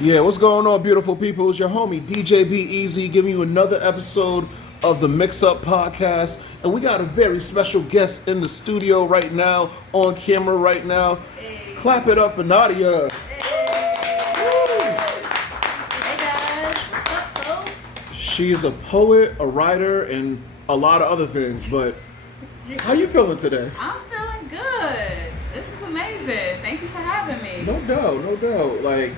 Yeah, what's going on, beautiful people? It's your homie DJ Be Easy giving you another episode of the Mix Up Podcast. And we got a very special guest in the studio right now, on camera right now. Hey. Clap it up for Nadia. Hey. Hey guys, what's up, folks? She's a poet, a writer, and a lot of other things. But how you feeling today? I'm feeling good. This is amazing. Thank you for having me. No doubt, no doubt. Like,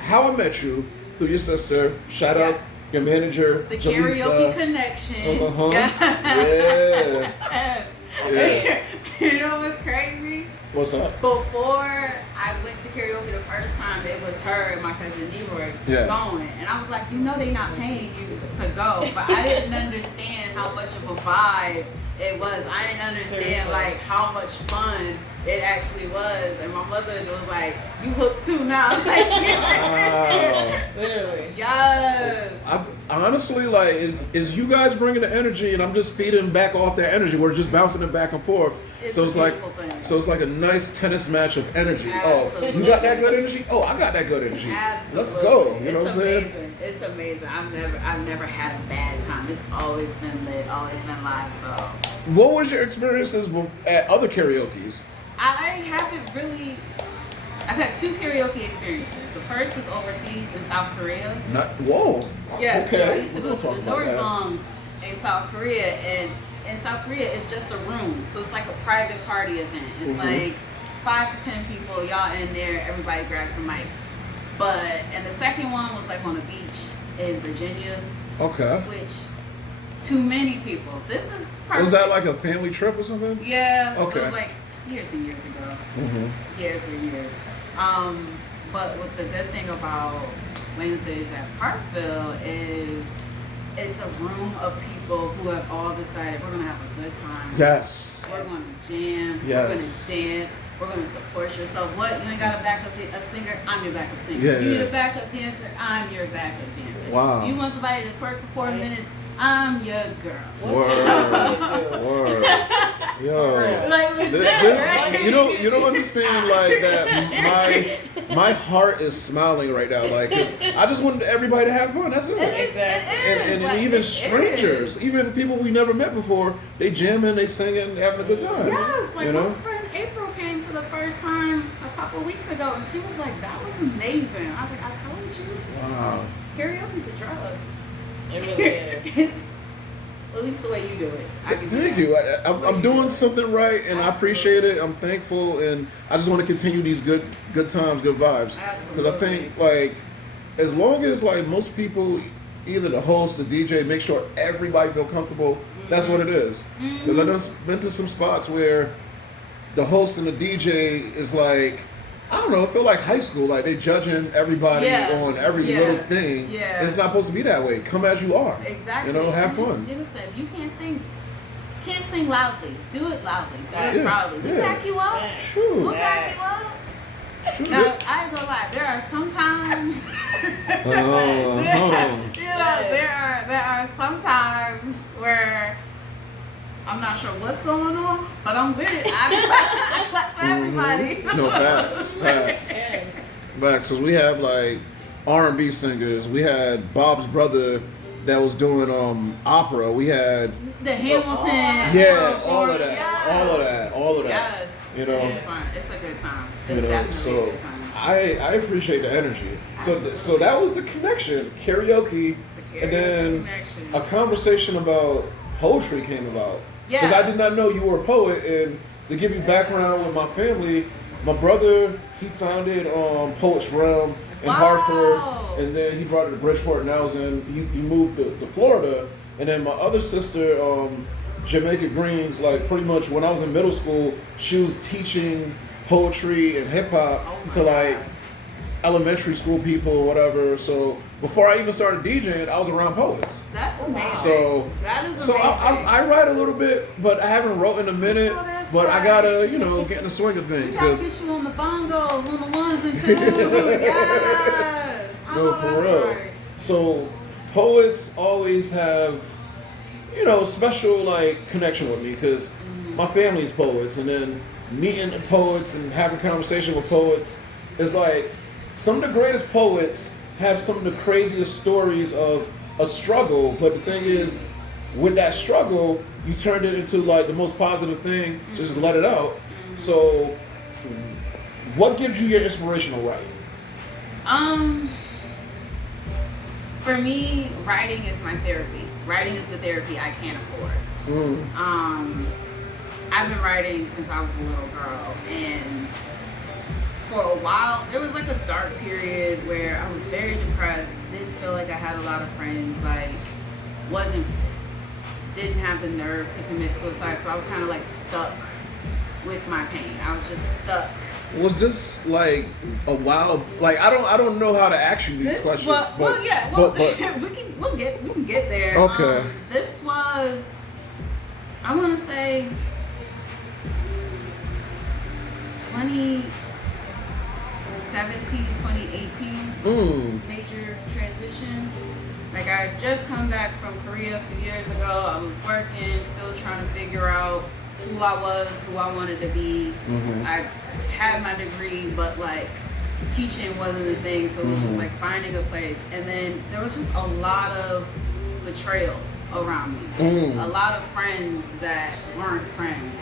how I met you through your sister. Shout out Yes. your manager, The Jaleesa. karaoke connection. Uh-huh. Yes. Yeah. You know what's crazy? What's up? Before I went to karaoke the first time, it was her and my cousin Leroy going. And I was like, you know they not paying you to go. But I didn't understand how much of a vibe it was. I didn't understand like how much fun it actually was. And my mother was like, you hooked too now. I was like, Wow. literally. Yes. I honestly, like, is you guys bringing the energy, and I'm just feeding back off that energy. We're just bouncing it back and forth. It's So a it's like, beautiful thing. so it's like a nice tennis match of energy. Absolutely. Oh, you got that good energy? Oh, I got that good energy. Absolutely. Let's go. You know what I'm It's saying? amazing. It's amazing. I've never had a bad time. It's always been lit, always been live. So What was your experiences at other karaoke's? I haven't really. I've had two karaoke experiences. The first was overseas in South Korea. Whoa. Yeah, Okay. so I used to We're go gonna to talk the about that. Northbongs in South Korea, and in South Korea it's just a room, so it's like a private party event. It's Mhm. like 5 to 10 people, y'all in there, everybody grabs a mic. And the second one was like on a beach in Virginia, Okay. which too many people. This is perfect. Was that like a family trip or something? Yeah, Okay. it was like years and years ago. Mm-hmm. Years and years. But what the good thing about Wednesdays at Parkville is it's a room of people who have all decided we're gonna have a good time. Yes. We're gonna jam. Yes. We're gonna dance. We're gonna support yourself. What? You ain't got a backup a singer? I'm your backup singer. Yeah, You need yeah. a backup dancer? I'm your backup dancer. Wow. You want somebody to twerk for 4 minutes? I'm your girl. Word. Yo. Like legit, This, right? you don't understand like that. My heart is smiling right now, like, 'cause I just wanted everybody to have fun. That's it. It is. Exactly. It is. And Like, even it strangers, is. even people we never met before, they jamming, they singing, having a good time. Yes, like you my know. friend April came for the first time a couple weeks ago, and she was like, "That was amazing." I was like, "I told you, Wow. karaoke's a drug. It really is. It's at least the way you do it." I can Thank say. you. I'm doing something right, and I appreciate it. I'm thankful, and I just want to continue these good times, good vibes. Because I think, like, as long as like most people, either the host, the DJ, make sure everybody feel comfortable. That's what it is. Because I've done been to some spots where the host and the DJ is like, I don't know, it feel like high school. Like they judging everybody Yeah. on every Yeah. little thing. Yeah. It's not supposed to be that way. Come as you are. Exactly. You know, have And fun. Listen, if you can't sing loudly. Do it loudly. Do it Yeah, proudly. We yeah. back you up. True. We'll back you up. Shoot. Now, I ain't gonna lie. There are some times. Oh. There are some times where I'm not sure what's going on, but I'm with it. I clap for everybody. No, facts. Yes. Facts. Because we have like R&B singers. We had Bob's brother that was doing opera. We had The Hamilton. yeah, all of that, Yes. all of that. Yes. You know. It's fun. It's a good time. You It's know, definitely a so good time. I appreciate the energy. So that was the connection, karaoke, and then Connection. a conversation about poetry came about. Because Yeah. I did not know you were a poet, and to give you background with my family, my brother, he founded Poets Realm in Wow. Hartford, and then he brought it to Bridgeport, and he moved to Florida, and then my other sister, Jamaica Greens, like pretty much when I was in middle school, she was teaching poetry and hip hop Oh my to like gosh. elementary school people or whatever. So before I even started DJing, I was around poets. That's amazing. So that is amazing. So I write a little bit, but I haven't wrote in a minute. Oh, that's But I right. gotta, get in the swing of We things. gotta 'Cause get you on the bongos, on the ones and twos. Yes. no, Oh, for that's real. right. So poets always have, special like connection with me because my family's poets, and then meeting the poets and having conversation with poets is like some of the greatest poets have some of the craziest stories of a struggle, but the thing is, with that struggle, you turned it into like the most positive thing. Just let it out. So, what gives you your inspirational writing? For me, writing is my therapy. Writing is the therapy I can't afford. I've been writing since I was a little girl, and for a while, there was like a dark period where I was very depressed, didn't feel like I had a lot of friends, like didn't have the nerve to commit suicide, so I was kind of like stuck with my pain. I was just stuck. Was this like a while? Like I don't know how to ask you these questions. But we can get there. Okay. This was, I want to say, 2017, 2018, major transition. Like I had just come back from Korea a few years ago. I was working, still trying to figure out who I was, who I wanted to be. I had my degree, but like teaching wasn't the thing, so it was just like finding a place. And then there was just a lot of betrayal around me. A lot of friends that weren't friends.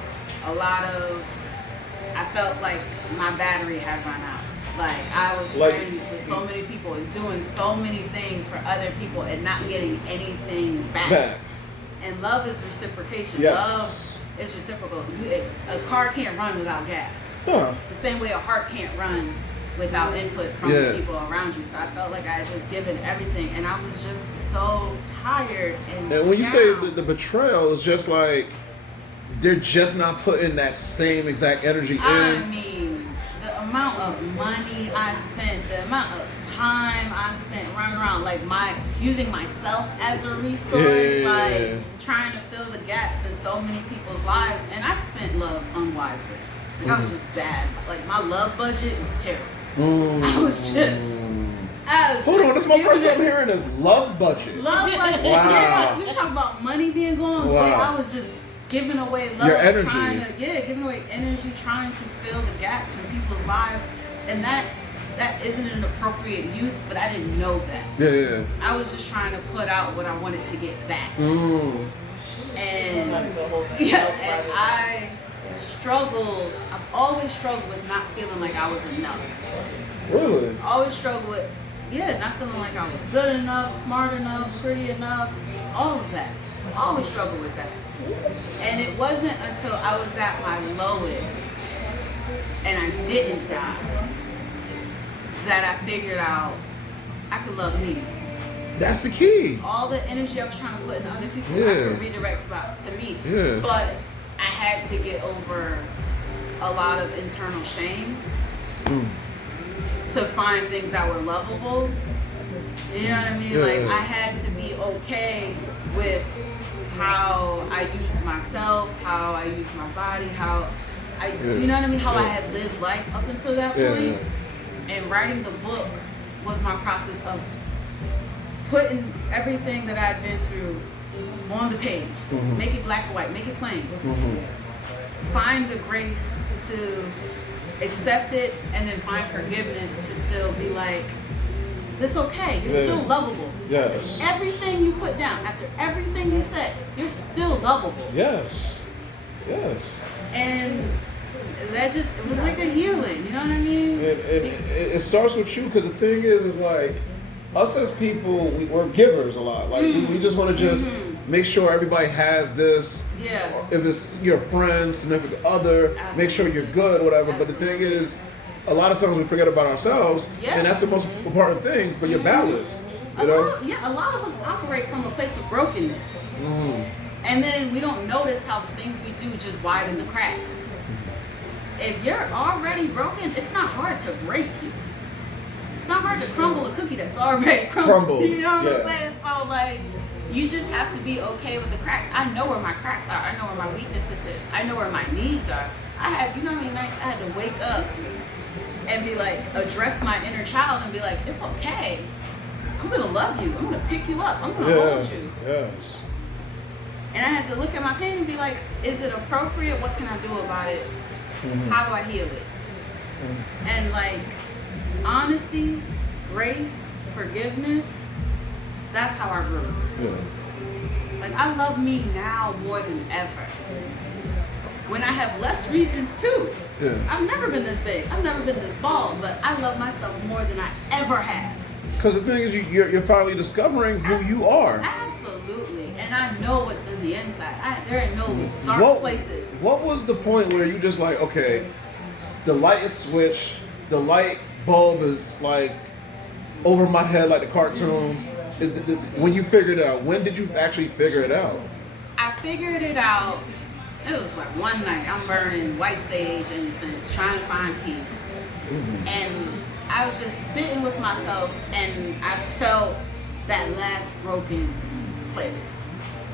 I felt like my battery had run out. Like I was friends with so many people and doing so many things for other people and not getting anything back. And love is reciprocation. Yes. Love is reciprocal. A car can't run without gas. The same way a heart can't run without input from the people around you. So I felt like I had just given everything, and I was just so tired and when you say the betrayal, is just like they're just not putting that same exact energy in. I mean, the amount of money I spent, the amount of time I spent running around, like using myself as a resource, like trying to fill the gaps in so many people's lives, and I spent love unwisely. Like I was just bad. Like my love budget was terrible. I was just. Hold on, this is my first time hearing this love budget. Love budget. Wow. Yeah, we talk about money being gone, but I was just giving away love, your energy. Giving away energy, trying to fill the gaps in people's lives, and that isn't an appropriate use, but I didn't know that. Yeah. I was just trying to put out what I wanted to get back. And I struggled. I've always struggled with not feeling like I was enough. Really? Always struggled with, not feeling like I was good enough, smart enough, pretty enough, all of that. Always struggled with that. And it wasn't until I was at my lowest and I didn't die that I figured out I could love me. That's the key. All the energy I was trying to put into other people, I could redirect to me. Yeah. But I had to get over a lot of internal shame to find things that were lovable. You know what I mean? Yeah. Like I had to be okay with how I used myself, how I used my body, you know what I mean? How I had lived life up until that point. And writing the book was my process of putting everything that I'd been through on the page. Make it black and white, make it plain. Find the grace to accept it, and then find forgiveness to still be like, this okay, you're still lovable. Yes. After everything you put down, after everything you said, you're still lovable. Yes. And that it was like a healing, you know what I mean? It starts with you, because the thing is like, us as people, we're givers a lot. Like we just want to just make sure everybody has this. Yeah. If it's your friend, significant other, make sure you're good, whatever. But the thing is, a lot of times we forget about ourselves, and that's the most important thing for your balance. You know? A lot of us operate from a place of brokenness. And then we don't notice how the things we do just widen the cracks. If you're already broken, it's not hard to break you. It's not hard to crumble a cookie that's already crumbled. You know what I'm saying? So like, you just have to be okay with the cracks. I know where my cracks are. I know where my weaknesses is. I know where my needs are. I had, you know how many nights I had to wake up and be like, address my inner child and be like, it's okay. I'm gonna love you. I'm gonna pick you up. I'm gonna hold you. Yes. And I had to look at my pain and be like, is it appropriate? What can I do about it? How do I heal it? And like, honesty, grace, forgiveness, that's how I grew. Yeah. Like, I love me now more than ever. When I have less reasons to. Yeah. I've never been this big. I've never been this bald, but I love myself more than I ever have. Because the thing is, you're finally discovering who you are. Absolutely. And I know what's in the inside. There ain't no dark places. What was the point where you just like, okay, the light is switched, the light bulb is like over my head like the cartoons. When you figured it out, when did you actually figure it out? I figured it out, it was like one night. I'm burning white sage incense, trying to find peace. Mm-hmm. And I was just sitting with myself and I felt that last broken place.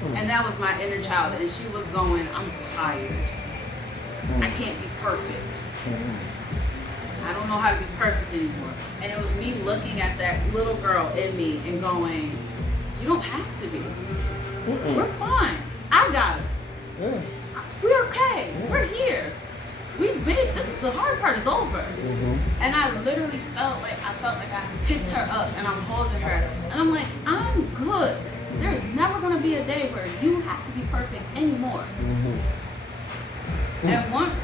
Mm-hmm. And that was my inner child. And she was going, I'm tired. Mm-hmm. I can't be perfect. Mm-hmm. I don't know how to be perfect anymore. And it was me looking at that little girl in me and going, you don't have to be. Mm-mm. We're fine. I got us. Yeah. We're okay. Yeah. We're here. We've been, the hard part is over. Mm-hmm. And I literally felt like I picked her up and I'm holding her. And I'm like, I'm good. There's never going to be a day where you have to be perfect anymore. Mm-hmm. And once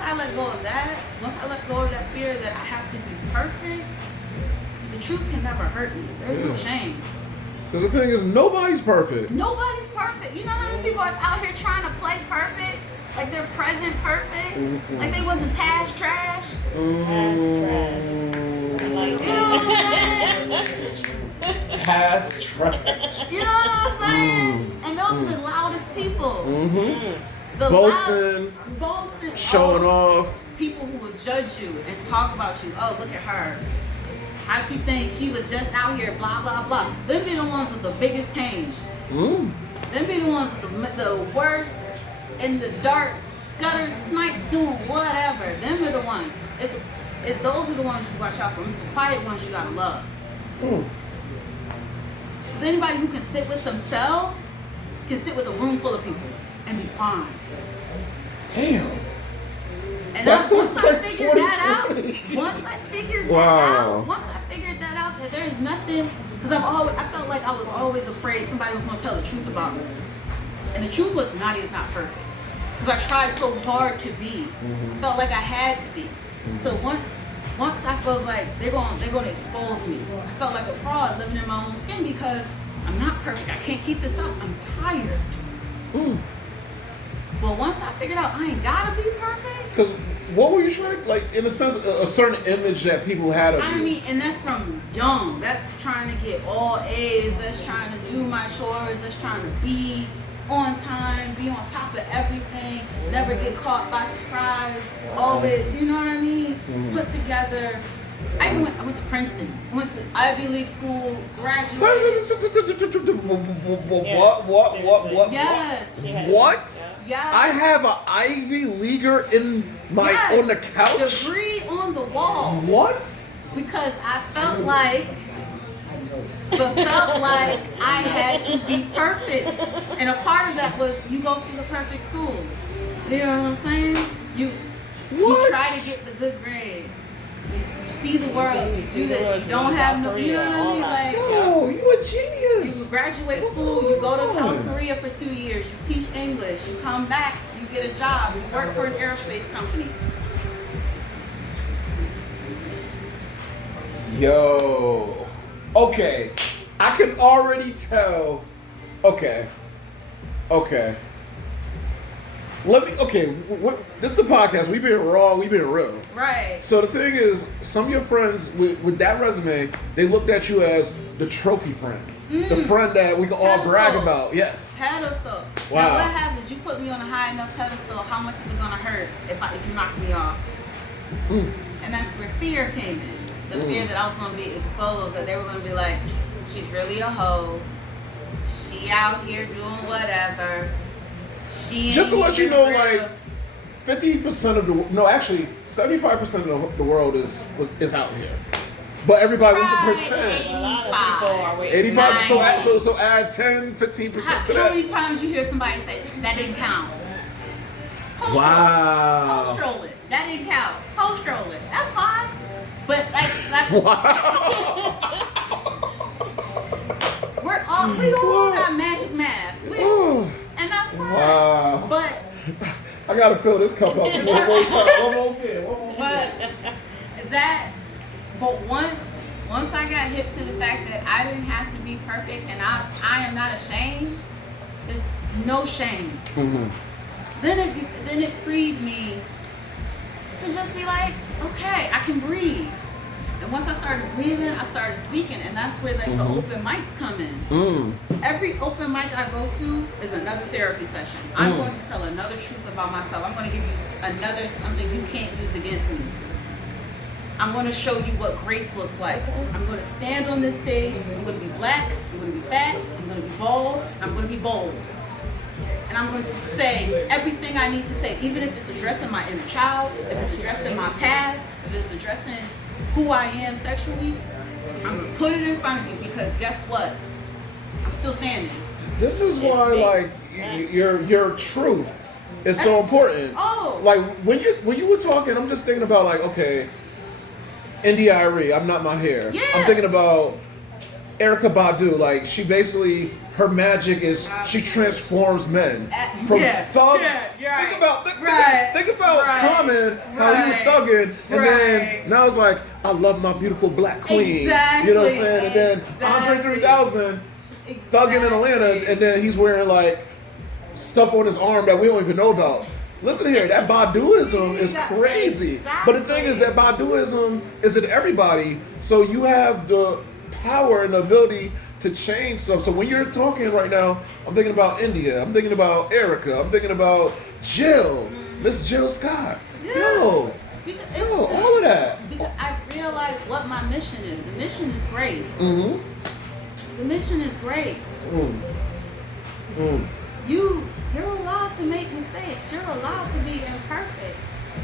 I let go of that, once I let go of that fear that I have to be perfect, the truth can never hurt me. There's no shame. Because the thing is, nobody's perfect. Nobody's perfect. You know how many people are out here trying to play perfect? Like they're present perfect? Mm-hmm. Like they wasn't past trash? Mm-hmm. You know what I'm saying? Past trash. You know what I'm saying? And those are the loudest people. Mm-hmm. The boasting, showing off. People who will judge you and talk about you. Oh, look at her. How she thinks she was just out here, blah, blah, blah. Them be the ones with the biggest pain. Them be the ones with the worst in the dark gutter snipe doing whatever. Them are the ones. Those are the ones you watch out for. It's the quiet ones you gotta love. Because anybody who can sit with themselves can sit with a room full of people and be fine. Damn. And once I figured that out, that there is nothing, because I felt like I was always afraid somebody was going to tell the truth about me. And the truth was Nadia's not perfect. Because I tried so hard to be. Mm-hmm. Felt like I had to be. Mm-hmm. So once I felt like they're going to expose me, I felt like a fraud living in my own skin because I'm not perfect. I can't keep this up. I'm tired. Well, once I figured out I ain't gotta be perfect. Because what were you trying to, like, in a sense, a certain image that people had of you? I mean, and that's from young. That's trying to get all A's. That's trying to do my chores. That's trying to be on time, be on top of everything, never get caught by surprise. Always, you know what I mean? Mm-hmm. Put together. I went to Princeton. Went to Ivy League school, graduated. What? Yes. What? Yes. I have an Ivy Leaguer on the couch? Degree on the wall. What? Because I felt like I had to be perfect. And a part of that was you go to the perfect school. You know what I'm saying? You try to get the good grades. You see the world, you do this, you don't have no, you know what I mean? Like, yo, you a genius. You graduate school, you go to South Korea for 2 years, you teach English, you come back, you get a job, you work for an aerospace company. Yo, okay, I can already tell, okay. This is the podcast. We being raw, we being real. Right. So the thing is, some of your friends with that resume, they looked at you as the trophy friend. The friend that we can all brag about. Yes. Pedestal. Wow. Now what happens? You put me on a high enough pedestal, how much is it gonna hurt if you knock me off? And that's where fear came in. The fear that I was gonna be exposed, that they were gonna be like, she's really a hoe. She out here doing whatever. Just to let you know, like 50% of actually 75% of the world is out here, but everybody wants to pretend. 85. So add 10, 15% to that. How many times you hear somebody say that didn't count? Post wow. Post strolling. That didn't count. Post strolling. That's fine. But like Wow. we all got magic math. And that's fine. Wow. But I gotta fill this cup up one more time. One more bit. But once I got hip to the fact that I didn't have to be perfect and I am not ashamed, there's no shame. Mm-hmm. Then it freed me to just be like, okay, I can breathe. And once I started breathing, I started speaking, and that's where like the open mics come in. Every open mic I go to is another therapy session. I'm going to tell another truth about myself. I'm going to give you another something you can't use against me. I'm going to show you what grace looks like. I'm going to stand on this stage. I'm going to be black. I'm going to be fat. I'm going to be bald. I'm going to be bold. And I'm going to say everything I need to say, even if it's addressing my inner child, if it's addressing my past, if it's addressing who I am sexually. I'm going to put it in front of you because guess what? I'm still standing. This is why, like, your truth is so important. Oh. Like, when you were talking, I'm just thinking about, like, okay, India Arie, I'm Not My Hair. Yeah. I'm thinking about Erykah Badu. Like, she basically, her magic is she transforms men from thugs. Yeah, think about Common, how he was thugging, and then now it's like, I love my beautiful black queen. Exactly. You know what I'm saying? And then Andre 3000 thugging in Atlanta, and then he's wearing like stuff on his arm that we don't even know about. Listen here, that Baduism is crazy. Exactly. But the thing is that Baduism is in everybody, so you have the power and the ability to change stuff. So when you're talking right now, I'm thinking about India, I'm thinking about Erykah, I'm thinking about Jill, Miss Jill Scott. Yo, all of that. Because I realized what my mission is. The mission is grace. Mm-hmm. The mission is grace. You're allowed to make mistakes. You're allowed to be imperfect.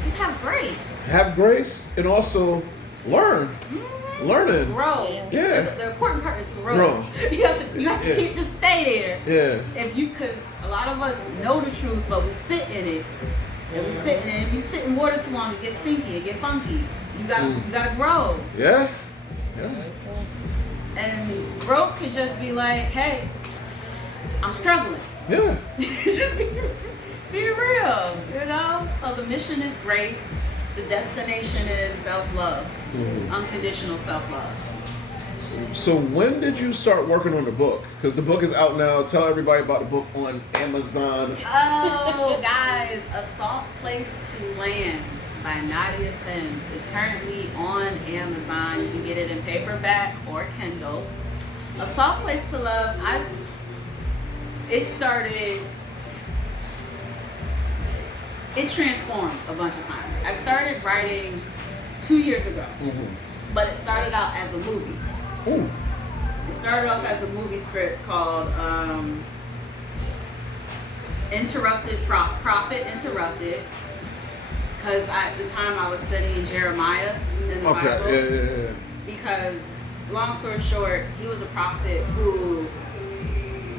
Just have grace. Have grace and also learn. Learning. Grow. Yeah. The important part is growth. You have to keep just stay there. Yeah. Because a lot of us know the truth, but we sit in it. And we sit in it. If you sit in water too long, it gets stinky, it gets funky. You gotta grow. Yeah. And growth could just be like, hey, I'm struggling. Yeah. Just be real, you know? So the mission is grace. The destination is self-love. Unconditional self-love. So when did you start working on the book? Because the book is out now. Tell everybody about the book on Amazon. Oh, guys, A Soft Place to Land by Nadia is currently on Amazon. You can get it in paperback or Kindle. A Soft Place to Love, it transformed a bunch of times. I started writing 2 years ago, but it started out as a movie. Ooh. It started off as a movie script called Prophet Interrupted, because at the time I was studying Jeremiah in the Bible. Yeah. Because, long story short, he was a prophet who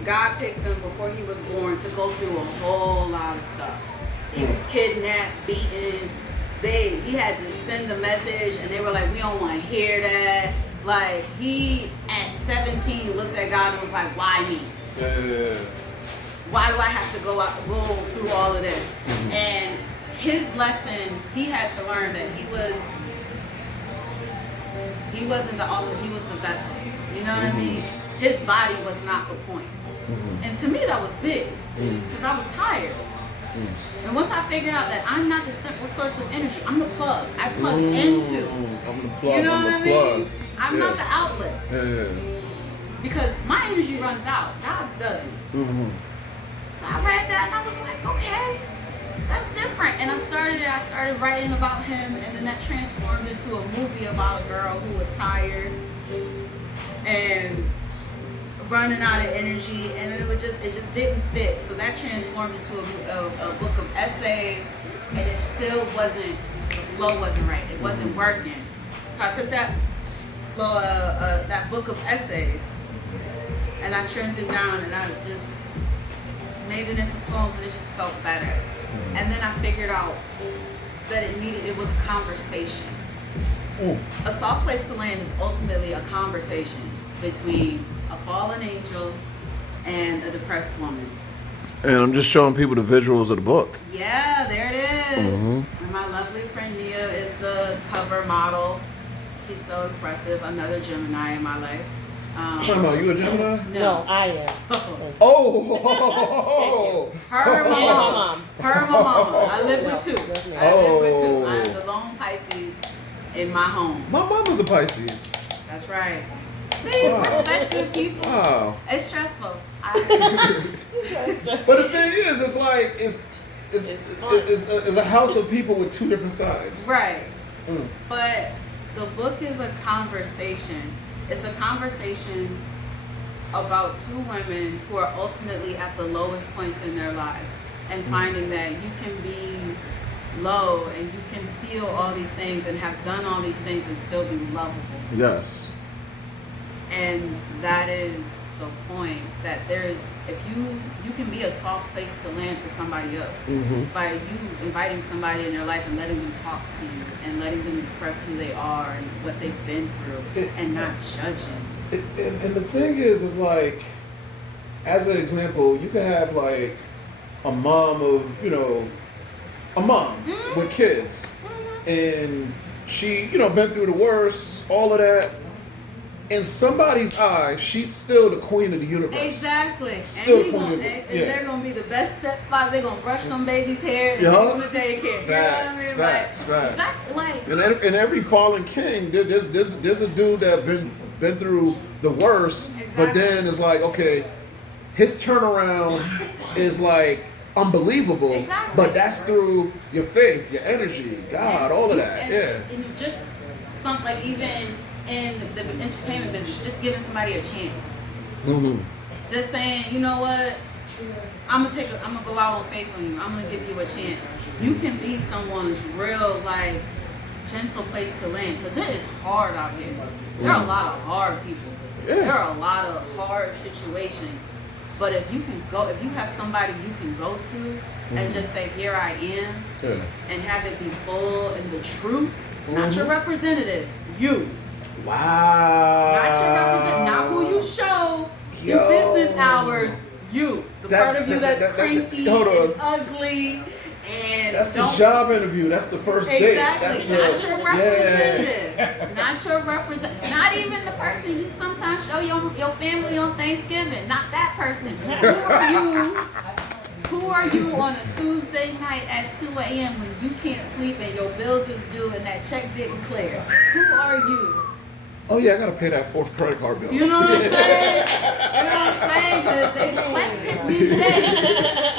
God picked him before he was born to go through a whole lot of stuff. He was kidnapped, beaten. He had to send the message, and they were like, we don't want to hear that. Like, he, at 17, looked at God and was like, why me? Yeah. Why do I have to go through all of this? And his lesson, he had to learn that he wasn't the altar, he was the vessel. You know what I mean? His body was not the point. And to me, that was big, because I was tired. And once I figured out that I'm not the central source of energy, I'm the plug. I plug into. I'm the plug. You know what I mean? Plug. I'm not the outlet. Yeah. Because my energy runs out. God's doesn't. So I read that and I was like, okay, that's different. And I started writing about him, and then that transformed into a movie about a girl who was tired and running out of energy, and then it just didn't fit. So that transformed into a book of essays, and it still wasn't, the flow wasn't right. It wasn't working. So I took that that book of essays, and I trimmed it down, and I just made it into poems, and it just felt better. And then I figured out that it was a conversation. A soft place to land is ultimately a conversation between a fallen angel and a depressed woman. And I'm just showing people the visuals of the book. Yeah, there it is. And my lovely friend Nadia is the cover model. She's so expressive. Another Gemini in my life. Talking about you a Gemini? No, I am. Oh! Her And my mom. mom. Her mama. I live with two. That's me. I live with two. I'm the lone Pisces in my home. My mama's a Pisces. That's right. See, we're such good people. Wow. It's stressful. But the thing is, it's like it's a house of people with two different sides. Right. But the book is a conversation. It's a conversation about two women who are ultimately at the lowest points in their lives and finding that you can be low and you can feel all these things and have done all these things and still be lovable. Yes. And that is the point, that there is, if you can be a soft place to land for somebody else by you inviting somebody in their life and letting them talk to you and letting them express who they are and what they've been through and not judging. And the thing is like, as an example, you can have like a mom with kids, and she, been through the worst, all of that. In somebody's eyes, she's still the queen of the universe. Exactly. Still And they're gonna be the best stepfather. They're gonna brush them babies' hair and take them to daycare. Facts. Exactly. Like, and every fallen king, there's a dude that been through the worst, but then it's like, okay, his turnaround is like unbelievable. Exactly. But that's through your faith, your energy, God, all of that. And you just like even in the entertainment business, just giving somebody a chance. Just saying, you know what, I'm gonna go out on faith on you. I'm gonna give you a chance. You can be someone's real like gentle place to land, because it is hard out here. There are a lot of hard people. There are a lot of hard situations. But if you have somebody you can go to and just say, here I am, and have it be full and the truth, not your representative, you. Wow. Not your representative, not who you show your business hours, you. The part of you that's cranky and ugly. And that's the job interview. That's the first date. That's not your representative. Not your representative. Not even the person you sometimes show your family on Thanksgiving. Not that person. Who are you? Who are you on a Tuesday night at 2 a.m. when you can't sleep and your bills is due and that check didn't clear? Who are you? Oh yeah, I gotta pay that fourth credit card bill. You know what I'm saying? You know what I'm saying? Because Quest hit me today.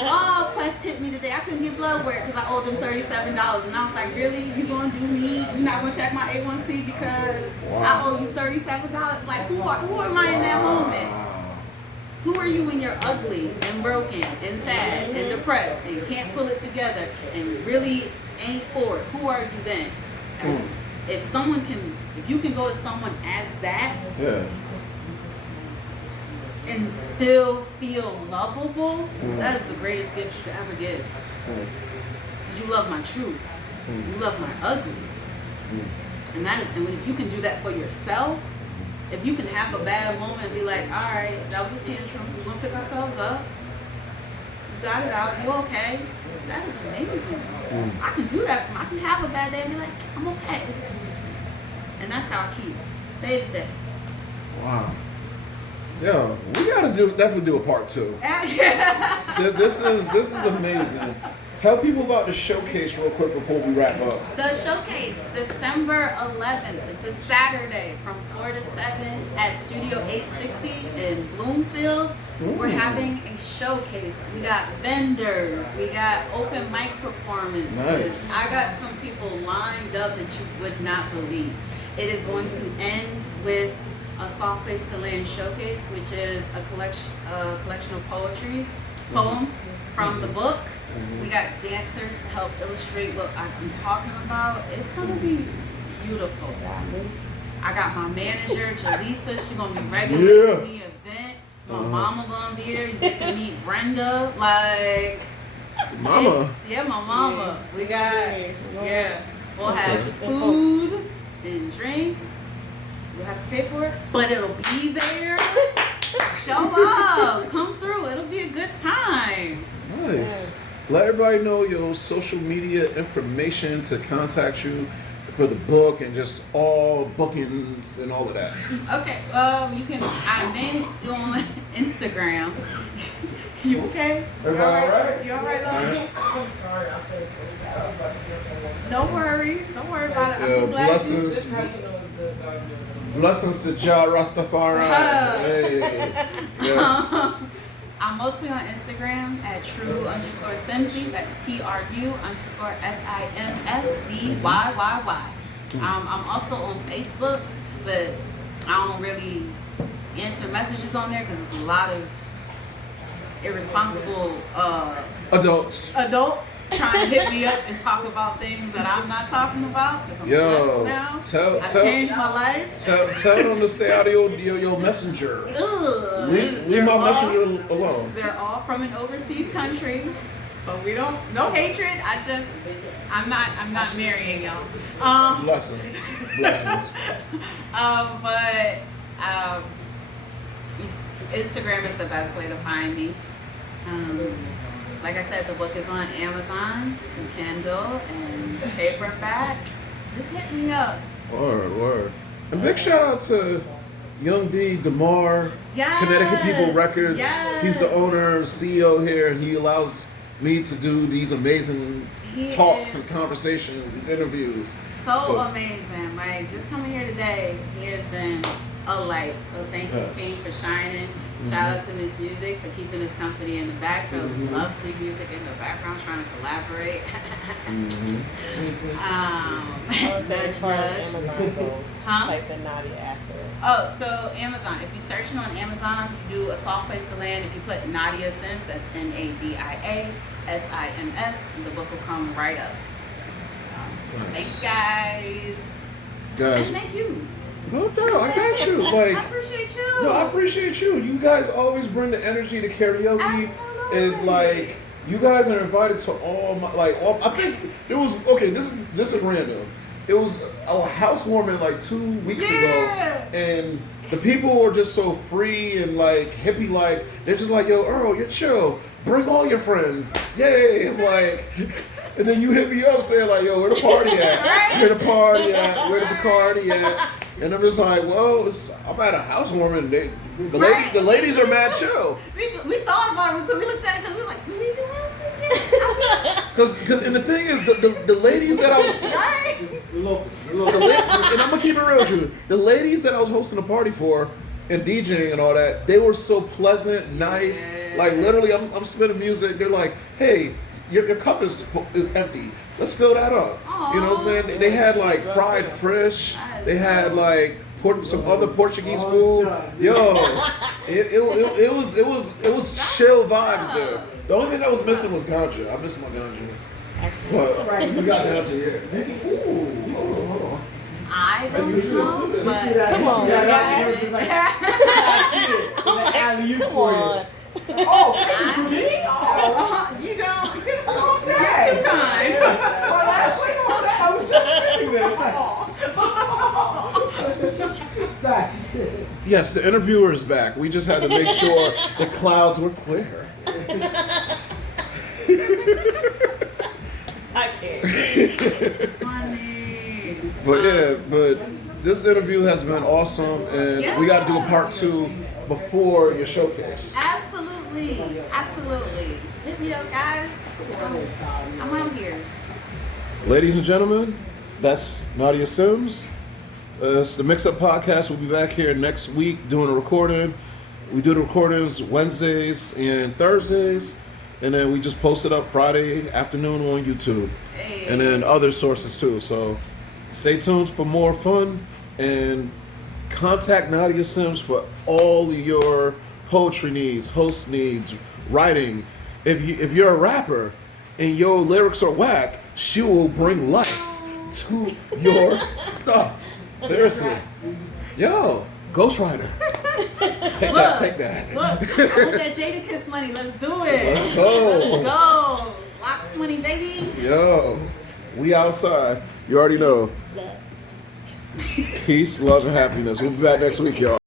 Oh, Quest hit me today. I couldn't get blood work because I owed them $37. And I was like, really? You gonna do me? You're not gonna check my A1C because I owe you $37? Like, who am I in that moment? Who are you when you're ugly and broken and sad and depressed and can't pull it together and really ain't for it? Who are you then? If you can go to someone as that and still feel lovable, that is the greatest gift you could ever give. Because you love my truth. You love my ugly. And if you can do that for yourself, if you can have a bad moment and be like, all right, that was a tantrum, we're gonna pick ourselves up. You got it out, you okay? That is amazing. I can do that. I can have a bad day and be like, I'm okay. And that's how I keep day to day. Wow. Yeah, we gotta definitely do a part 2. This is amazing. Tell people about the showcase real quick before we wrap up. The showcase, December 11th. It's a Saturday from 4 to 7 at Studio 860 in Bloomfield. We're having a showcase. We got vendors. We got open mic performances. Nice. I got some people lined up that you would not believe. It is going to end with a Soft Place to Land showcase, which is a collection of poems from the book. We got dancers to help illustrate what I'm talking about. It's gonna be beautiful. I got my manager, Jaleesa. She's gonna be regulating the event. My mama gonna be there. You get to meet Brenda. Like, Mama? My mama. We got, we'll have food. and drinks. You'll have to pay for it, but it'll be there. Show up, come through. It'll be a good time. Nice. Let everybody know your social media information to contact you for the book and just all bookings and all of that. Okay, you can. I'm in on Instagram. You okay? Everybody all right? You all right, love? I'm sorry, I couldn't say that. No worries. Don't worry about it. I'm Yeah, just glad blessings. This is how you know it's good, dog. Blessings to Jah Rastafari. Hey. Yes. I'm mostly on Instagram at true_Simsy. That's TRU_SIMSZYYY. I'm also on Facebook, but I don't really answer messages on there because there's a lot of irresponsible Adults. trying to hit me up and talk about things that I'm not talking about because I'm Yo, blessed now. I've tell, changed my life. tell them to stay out of your messenger. Ugh. Leave They're my all- messenger alone. They're all from an overseas country, but we don't. No hatred. I'm not marrying y'all. Blessings. But Instagram is the best way to find me. Like I said, the book is on Amazon, Kindle, and paperback. Just hit me up. Word. And big shout out to Young D, DeMar, Yes. Connecticut People Records. Yes. He's the owner, CEO here, and he allows me to do these amazing He talks is and conversations, these interviews. so amazing. Like, just coming here today, he has been a light. So thank you, Yes. King, for shining. Shout out to Miss Music for keeping us company in the background. Lovely music in the background, trying to collaborate. As far as Nudge. Amazon goes, Huh? type in Nadia after. Oh, so Amazon. If you're searching on Amazon, you do a soft place to land. If you put Nadia Sims, that's NADIA SIMS, the book will come right up. So, thank you guys. Guys, And thank you. no doubt, I got you. I Like, appreciate you. no, I appreciate you. You guys always bring the energy to karaoke. Absolutely. And like, you guys are invited to all my, I think it was, okay, this is random. It was a housewarming like 2 weeks ago, and the people were just so free and like hippie like. They're just like, yo, Earl, you're chill. Bring all your friends. Yay. I'm like, and then you hit me up saying like, yo, where the party at? Right? Where the party at? Where the Bacardi at? And I'm just like, well, I'm at a housewarming. The ladies are mad chill. We thought about it. We looked at each other. We were like, do we do houses yet? Because and the thing is, the ladies that I was, Right? and I'm gonna keep it real with you. The ladies that I was hosting a party for and DJing and all that, they were so pleasant, nice. Yeah. Like literally, I'm spinning music. They're like, hey, your cup is empty. Let's fill that up. You know what I'm saying? They had like fried fish. They had like some other Portuguese food. Yo, it was chill vibes there. The only thing that was missing was ganja. I missed my ganja. But you got ganja here. Ooh, hold on. I And you don't should know, do this. but Come on, guys. Come on. Oh, thank you, Judy. you don't say too kind. I was just missing this. Yes, the interviewer is back. We just had to make sure the clouds were clear. I can't. Funny. But this interview has been awesome, and we got to do a part 2 before your showcase. Absolutely. Hit me up, guys. I'm out here. Ladies and gentlemen, that's Nadia Sims. It's the Mix Up Podcast. We'll be back here next week doing a recording. We do the recordings Wednesdays and Thursdays, and then we just post it up Friday afternoon on YouTube, and then other sources too. So stay tuned for more fun, and contact Nadia Sims for all of your poetry needs, host needs, writing. If you're a rapper and your lyrics are whack, she will bring life to your stuff. Seriously. Yo, Ghostwriter. Take that. Look, I want that Jadakiss money. Let's do it. Let's go. Let's go. Locks money, baby. Yo, we outside. You already know. Peace, love, and happiness. We'll be back next week, y'all.